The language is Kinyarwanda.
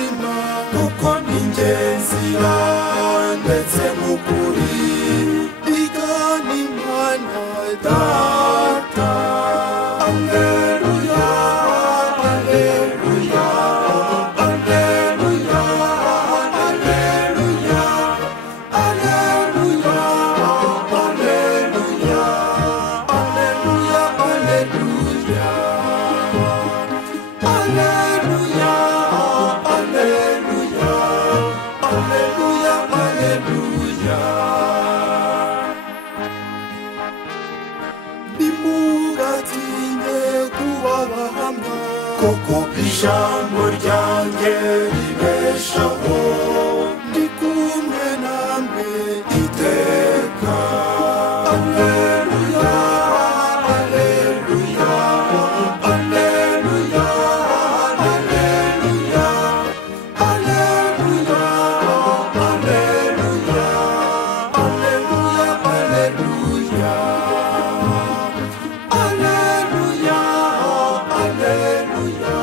ndagushima kuko ni ngenzira ndetse n'ukuri igana Imana Data. Alleluia, alleluia, alleluia, alleluia, alleluia, alleluia, alleluia, alleluia. Alleluia, alleluia, alleluia, alleluia. Nimugatinye kubabahamya koko ijambo ryanjye ribeshaho, ndi kumwe namwe iteka. Alleluia, alleluia, alleluia, alleluia, alleluia, alleluia, alleluia, alleluia. Alleluia, alleluia.